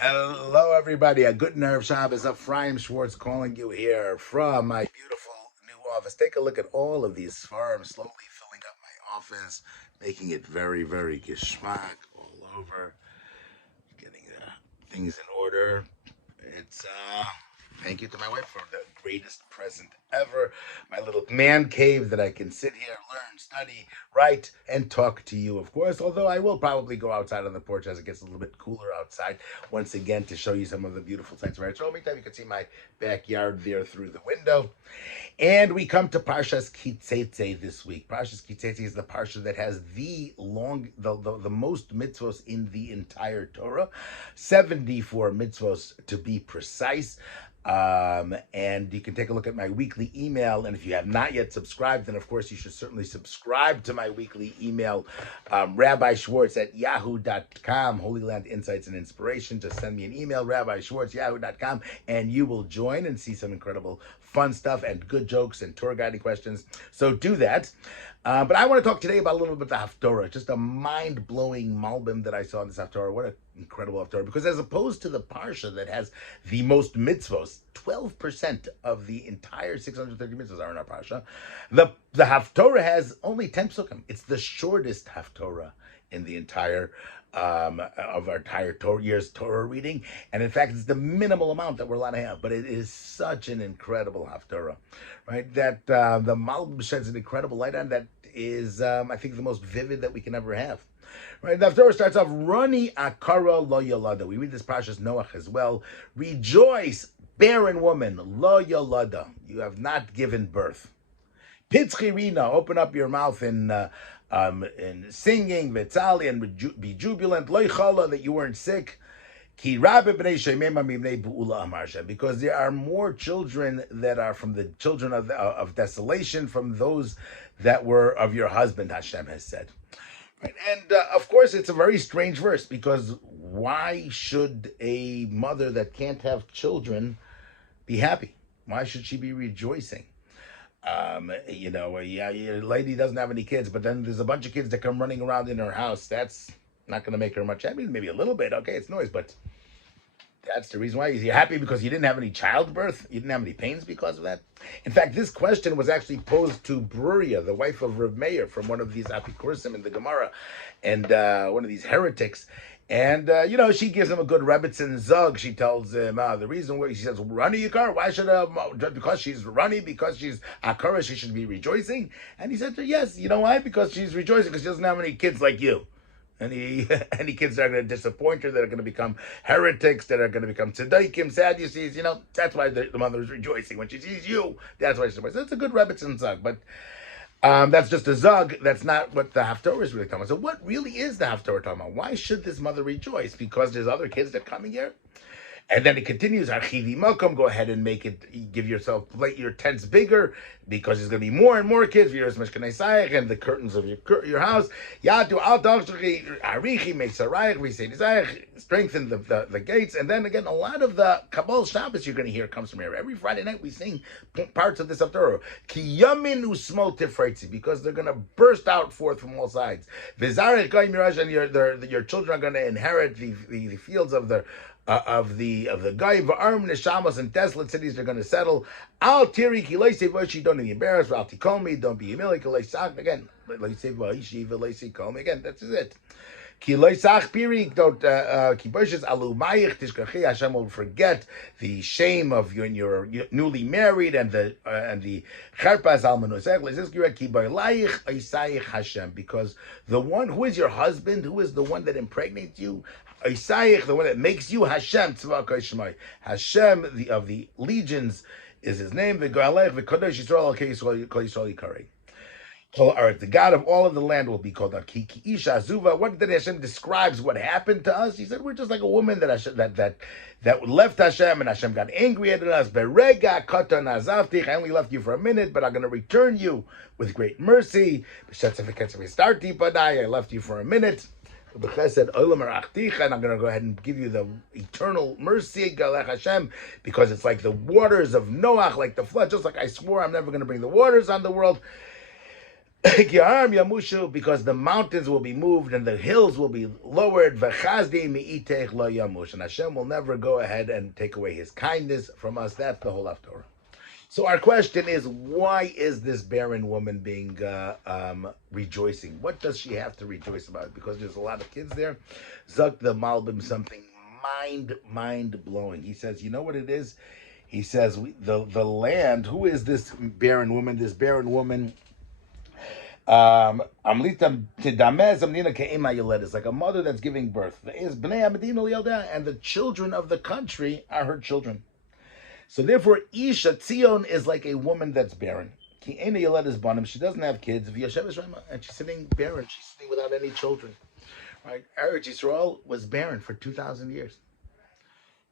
Hello, everybody. A good nerve Shabbos. Ephraim Schwartz calling you here from my beautiful new office. Take a look at all of these farms slowly filling up my office, making it very, very geschmack all over, getting things in order. It's Thank you to my wife for the greatest present ever. My little man cave that I can sit here, learn, study, write, and talk to you, of course. Although I will probably go outside on the porch as it gets a little bit cooler outside once again to show you some of the beautiful sights. Right. So meantime, you can see my backyard there through the window. And we come to Parshas Teitzei this week. Parshas Teitzei is the Parsha that has the most mitzvos in the entire Torah, 74 mitzvos to be precise. And you can take a look at my weekly email. And if you have not yet subscribed, then of course you should certainly subscribe to my weekly email, Rabbi Schwartz at yahoo.com, Holy Land Insights and Inspiration. Just send me an email, Rabbi Schwartz, yahoo.com, and you will join and see some incredible fun stuff and good jokes and tour guiding questions. So do that. But I want to talk today about a little bit of the Haftora, just a mind-blowing malbim that I saw in this Haftora. What an incredible Haftora. Because as opposed to the Parsha that has the most mitzvos, 12% of the entire 630 mitzvos are in our Parsha, the Haftora has only 10 psukim. It's the shortest Haftora in the entire of our entire year's Torah reading, and in fact, it's the minimal amount that we're allowed to have. But it is such an incredible Haftorah, right? That the Malbim sheds an incredible light on. That is, I think, the most vivid that we can ever have. Right, the Haftorah starts off, Rani Akara Lo Yolada. We read this Parshas Noach as well. Rejoice, barren woman, Lo Yolada. You have not given birth. Pitzchirina, open up your mouth in singing, Vitzali, and be jubilant, Loichala, that you weren't sick. Because there are more children that are from the children of desolation, from those that were of your husband, Hashem has said. Right? And of course, it's a very strange verse, because why should a mother that can't have children be happy? Why should she be rejoicing? Your lady doesn't have any kids, but then there's a bunch of kids that come running around in her house. That's not going to make her much happy. Maybe a little bit. Okay, it's noise, but that's the reason why. Is you happy because you didn't have any childbirth? You didn't have any pains because of that? In fact, this question was actually posed to Bruria, the wife of Rav Meir, from one of these Apikursim in the Gemara, and one of these heretics. And, she gives him a good Rebbitzin Zug. She tells him, the reason why, she says, Rani Yikar, why should, because she's Rani, because she's Akara, she should be rejoicing? And he said to her, yes, you know why? Because she's rejoicing because she doesn't have any kids like you. Any kids that are going to disappoint her, that are going to become heretics, that are going to become tzaddikim, Sadducees, that's why the mother is rejoicing. When she sees you, that's why she's rejoicing. That's a good Rebbitzin Zug, but that's just a zug. That's not what the Haftorah is really talking about. So what really is the Haftorah talking about? Why should this mother rejoice? Because there's other kids that are coming here? And then it continues, Archivi Malcolm, go ahead and give yourself, plate your tents bigger, because there's going to be more and more kids, and the curtains of your house. Strengthen the gates. And then again, a lot of the Kabbalah Shabbos you're going to hear comes from here. Every Friday night we sing parts of this Haftorah. Because they're going to burst out forth from all sides. And your children are going to inherit the fields of the Goy, Arm, Neshamos, and desolate cities they're going to settle. Al Tiri Kilei, don't be embarrassed. Al Tikomi, don't be humiliated. Again, again, that's it. Don't Hashem will forget the shame of you when you're newly married and the charpas Hashem, because the one who is your husband, who is the one that impregnates you, the one that makes you, Hashem, Hashem of the legions is his name. The God of all of the land will be called out. Isha Azuva. What did Hashem describes what happened to us? He said we're just like a woman that left Hashem, and Hashem got angry at us. Berega katan azavtich. I only left you for a minute, but I'm going to return you with great mercy. I left you for a minute. And I'm going to go ahead and give you the eternal mercy, Hashem, because it's like the waters of Noach, like the flood. Just like I swore I'm never going to bring the waters on the world. because the mountains will be moved and the hills will be lowered. And Hashem will never go ahead and take away his kindness from us. That's the whole Haftora. So our question is, why is this barren woman being rejoicing? What does she have to rejoice about? Because there's a lot of kids there. Zuk the Malbim something mind blowing. He says, you know what it is? He says the land. Who is this barren woman? This barren woman. It's like a mother that's giving birth. And the children of the country are her children. So therefore, Isha Tzion is like a woman that's barren. She doesn't have kids. And she's sitting barren. She's sitting without any children. Right? Eretz Yisrael was barren for 2,000 years.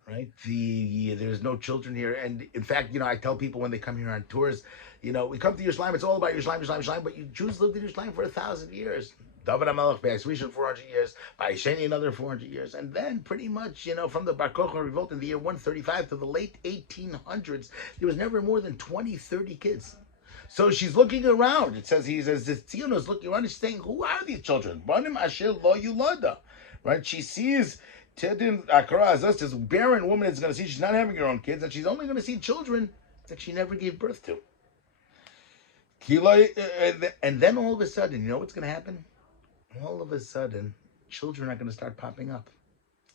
Right? There's no children here. And in fact, I tell people when they come here on tours, we come to Yerushalayim, it's all about Yerushalayim, but you Jews lived in Yerushalayim for 1,000 years. David HaMelech, Be'ez 400 years, Ba'isheni another 400 years. And then pretty much, from the Bar Kokhba revolt in the year 135 to the late 1800s, there was never more than 20, 30 kids. So she's looking around. He says, this Tzion is looking around and she's saying, who are these children? Banim asher lo yulada. Right? She sees this barren woman is going to see she's not having her own kids, and she's only going to see children that she never gave birth to. And then all of a sudden, you know what's going to happen? All of a sudden, children are going to start popping up.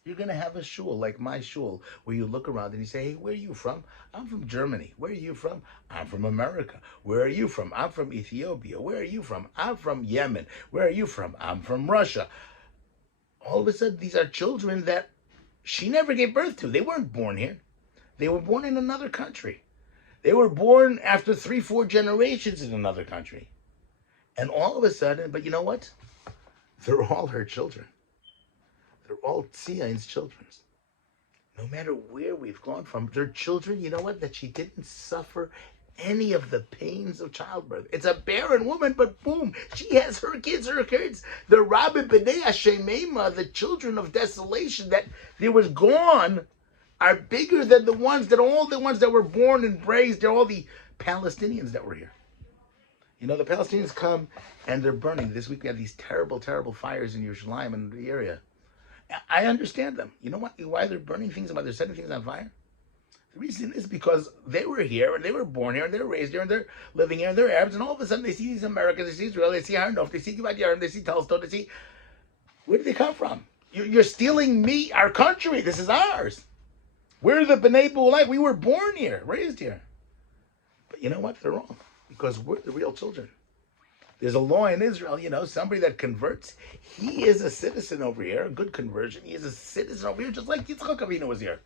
You're going to have a shul like my shul, where you look around and you say, hey, where are you from? I'm from Germany. Where are you from? I'm from America. Where are you from? I'm from Ethiopia. Where are you from? I'm from Yemen. Where are you from? I'm from Russia. All of a sudden, these are children that she never gave birth to. They weren't born here. They were born in another country. They were born after 3-4 generations in another country. And all of a sudden, but you know what? They're all her children. They're all Tzion's children. No matter where we've gone from, they're children, you know what? That she didn't suffer any of the pains of childbirth. It's a barren woman, but boom, she has her kids. The Rabbi B'nai Hashemema, the children of desolation that there was gone, are bigger than all the ones that were born and raised. They're all the Palestinians that were here. The Palestinians come and they're burning. This week we had these terrible, terrible fires in Yerushalayim and the area. I understand them. You know what? Why they're burning things and why they're setting things on fire? The reason is because they were here and they were born here and they were raised here and they're living here and they're Arabs, and all of a sudden they see these Americans, they see Israel, they see Harnof, they see Givat Yarim, they see Telstow, they see... Where did they come from? You're stealing our country. This is ours. We're the B'nai B'ulai. We were born here, raised here. But you know what? They're wrong. Because we're the real children. There's a law in Israel, somebody that converts, he is a citizen over here, a good conversion. He is a citizen over here, just like Yitzchak Avinu was here.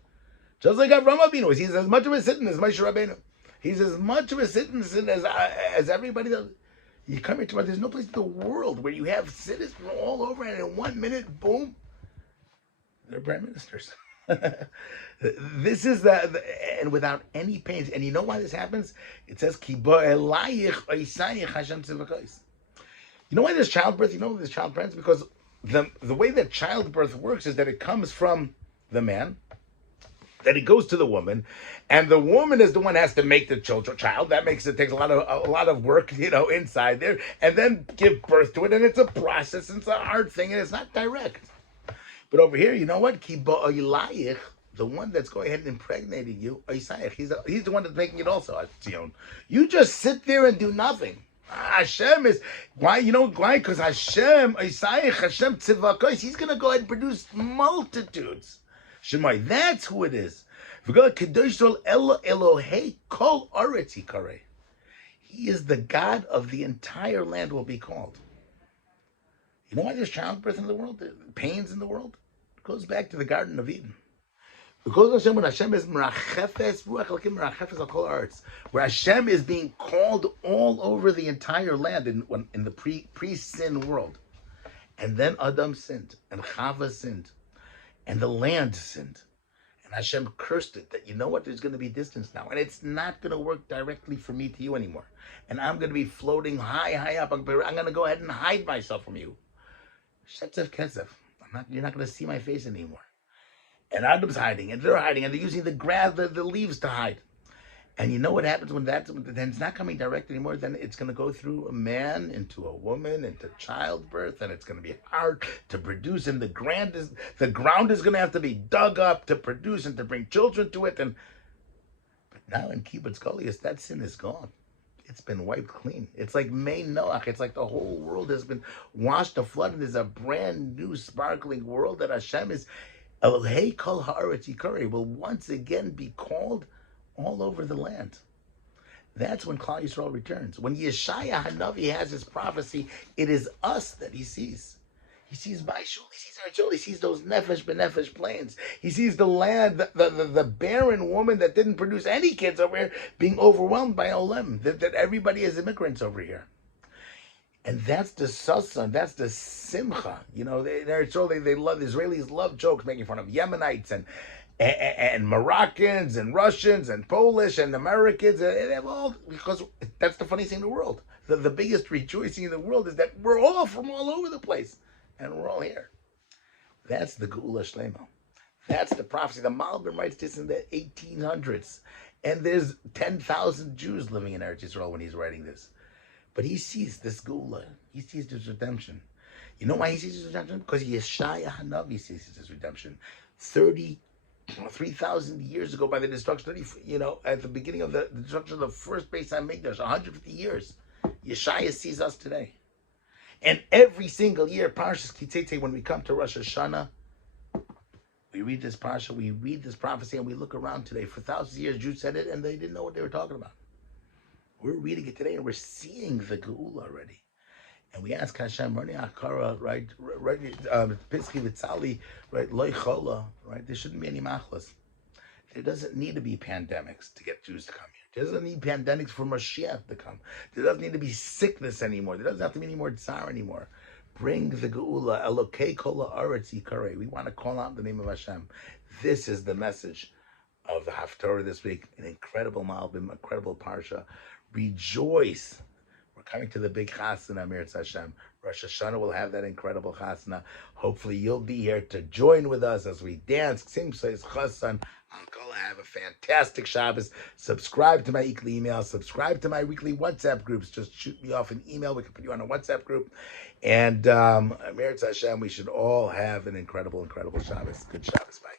Just like Avraham Avinu is. He's as much of a citizen as Moshe Rabbeinu. He's as much of a citizen as everybody else. You come here to there's no place in the world where you have citizens all over, and in 1 minute, boom, they're prime ministers. This is and without any pains. And you know why this happens? It says, Ki bo elayich oisayich Hashem tzivakos. You know why there's childbirth? You know there's childbirth? Because the way that childbirth works is that it comes from the man, that it goes to the woman, and the woman is the one that has to make the child. That takes a lot of work, inside there, and then give birth to it, and it's a process, and it's a hard thing, and it's not direct. But over here, you know what? Ki ba'olayich, the one that's going ahead and impregnating you, he's the one that's making it also. You just sit there and do nothing. Hashem is why? You know why? Because Hashem tzivakos. He's going to go ahead and produce multitudes. Shemai, that's who it is. He is the God of the entire land, will be called. You know why there's childbirth in the world, pains in the world? It goes back to the Garden of Eden. Because Hashem, when Hashem is merachefes, ruach elokim merachefes al kol haaretz, where Hashem is being called all over the entire land in the pre-sin world. And then Adam sinned, and Chava sinned, and the land sinned. And Hashem cursed it, that you know what, there's going to be distance now. And it's not going to work directly from me to you anymore. And I'm going to be floating high up. I'm going to go ahead and hide myself from you. Shetzef Kesef. You're not going to see my face anymore. And Adam's hiding, and they're hiding, and they're using the grass, the leaves to hide. And you know what happens when then it's not coming direct anymore. Then it's going to go through a man into a woman into childbirth, and it's going to be hard to produce. And the ground is going to have to be dug up to produce and to bring children to it. But now in Kibbutz Goliath, that sin is gone. It's been wiped clean. It's like May Noach. It's like the whole world has been washed of flood, and there's a brand new sparkling world that Hashem is Elohei Kol Haaretz Yikari will once again be called all over the land. That's when Klal Yisrael returns. When Yeshaya Hanavi has his prophecy, it is us that he sees. He sees Baishul, he sees Archol, he sees those Nefesh B'Nefesh plains. He sees the land, the barren woman that didn't produce any kids over here being overwhelmed by Olam, that everybody is immigrants over here. And that's the sasan, that's the simcha. You know, they love, the Israelis love jokes making fun of Yemenites and Moroccans and Russians and Polish and Americans, and all, because that's the funniest thing in the world. The biggest rejoicing in the world is that we're all from all over the place, and we're all here. That's the Geula Shlema. That's the prophecy. The Malbim writes this in the 1800s, and there's 10,000 Jews living in Eretz Yisrael when he's writing this. But he sees this Geula. He sees this redemption. You know why he sees this redemption? Because Yeshaya Hanavi sees this redemption. 3,000 years ago, by the destruction, at the beginning of the destruction of the first Beis HaMikdash, 150 years, Yeshaya sees us today. And every single year, Parshas Teitzei, when we come to Rosh Hashana, we read this Parsha, we read this prophecy, and we look around today. For thousands of years, Jews said it, and they didn't know what they were talking about. We're reading it today, and we're seeing the Geula already. And we ask Hashem, Rani Akara, right, Piski Vitzali, right, Loi Chola, right, there shouldn't be any machlas. There doesn't need to be pandemics to get Jews to come here. There doesn't need pandemics for Mashiach to come. There doesn't need to be sickness anymore. There doesn't have to be any more tsar anymore. Bring the Geula, Elokei Kol Haaretz Yikare. We want to call out the name of Hashem. This is the message of the Haftora this week. An incredible Malbim, incredible Parsha. Rejoice. We're coming to the big Chasana, Amir Hashem. Rosh Hashana will have that incredible Chasana. Hopefully you'll be here to join with us as we dance. Sing says Chasan. Have a fantastic Shabbos. Subscribe to my weekly email. Subscribe to my weekly WhatsApp groups. Just shoot me off an email. We can put you on a WhatsApp group. And Amir Hashem, we should all have an incredible, incredible Shabbos. Good Shabbos. Bye.